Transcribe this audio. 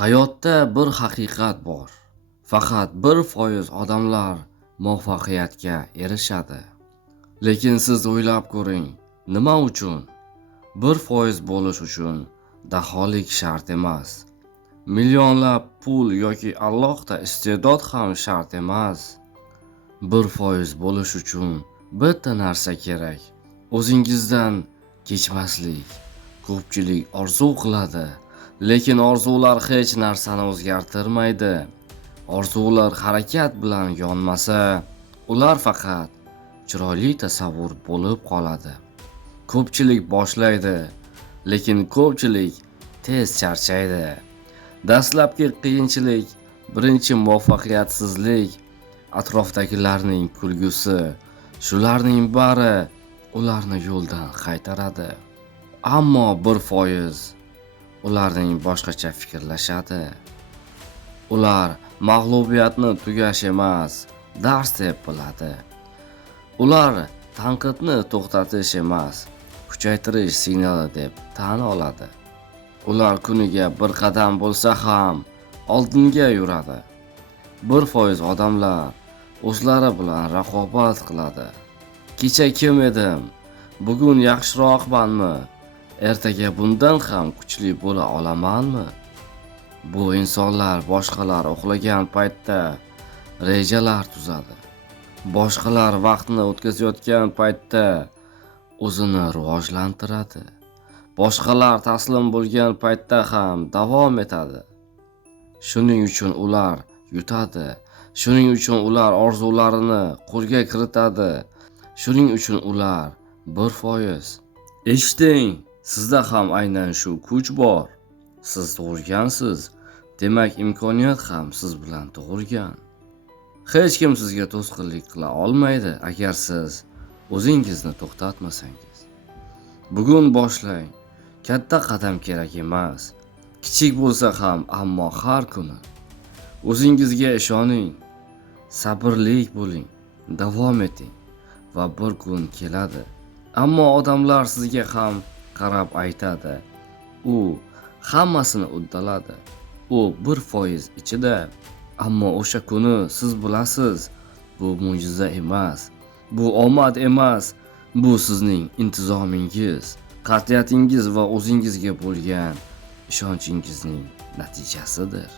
Hayotda bir haqiqat bor. Faqat 1% odamlar muvaffaqiyatga erishadi. Lekin siz o'ylab ko'ring, nima uchun? 1% bo'lish uchun daholik shart emas. Millionlab pul yoki alohida iste'dod ham shart emas. 1% bo'lish uchun bitta narsa kerak. O'zingizdan kechmaslik. Ko'pchilik orzu qiladi, lekin orzular hech narsani o'zgartirmaydi. Orzular harakat bilan yonmasa, ular faqat chiroyli tasavvur bo'lib qoladi. Ko'pchilik boshlaydi, lekin ko'pchilik tez charchaydi. Dastlabki qiyinchilik, birinchi muvaffaqiyatsizlik, atrofdagilarning kulgusi, shularning bari ularni yo'ldan qaytaradi. Ammo 1% ularning boshqacha fikrlashadi. Ular mag'lubiyatni tugash emas, dars deb biladi. Ular tanqidni to'xtatish emas, kuchaytirish signali deb tan oladi. Ular kuniga bir qadam bo'lsa ham oldinga yuradi. 1% odamlar o'zlari bilan raqobat qiladi. Kecha kim edim? Bugun yaxshiroqmanmi? Ertaga bundan ham kuchli bo'la olamanmi? Bu insonlar boshqalar uxlagan paytda rejalar tuzadi. Boshqalar vaqtni o'tkazayotgan paytda o'zini rivojlantiradi. Boshqalar taslim bo'lgan paytda ham davom etadi. Shuning uchun ular yutadi. Shuning uchun ular orzularini qo'lga kiritadi. Shuning uchun ular 1%. Eshiting, sizda ham aynan shu kuch bor. Siz tug'ilgansiz, demak imkoniyat ham siz bilan tug'ilgan. Hech kim sizga to'sqinlik qila olmaydi agar siz o'zingizni to'xtatmasangiz. Bugun boshlang. Katta qadam kerak emas. Kichik bo'lsa ham, ammo har kuni. O'zingizga ishoning. Sabrlik bo'ling. Davom eting va bir kun keladi. Ammo odamlar sizga ham qarab aytadi. U hammasini uddaladi. U 1% ichida. Ammo o'sha kuni siz bilasiz, bu mo'jiza emas. Bu omad emas. Bu sizning intizomingiz, qat'iyatingiz va o'zingizga bo'lgan ishonchingizning natijasidir.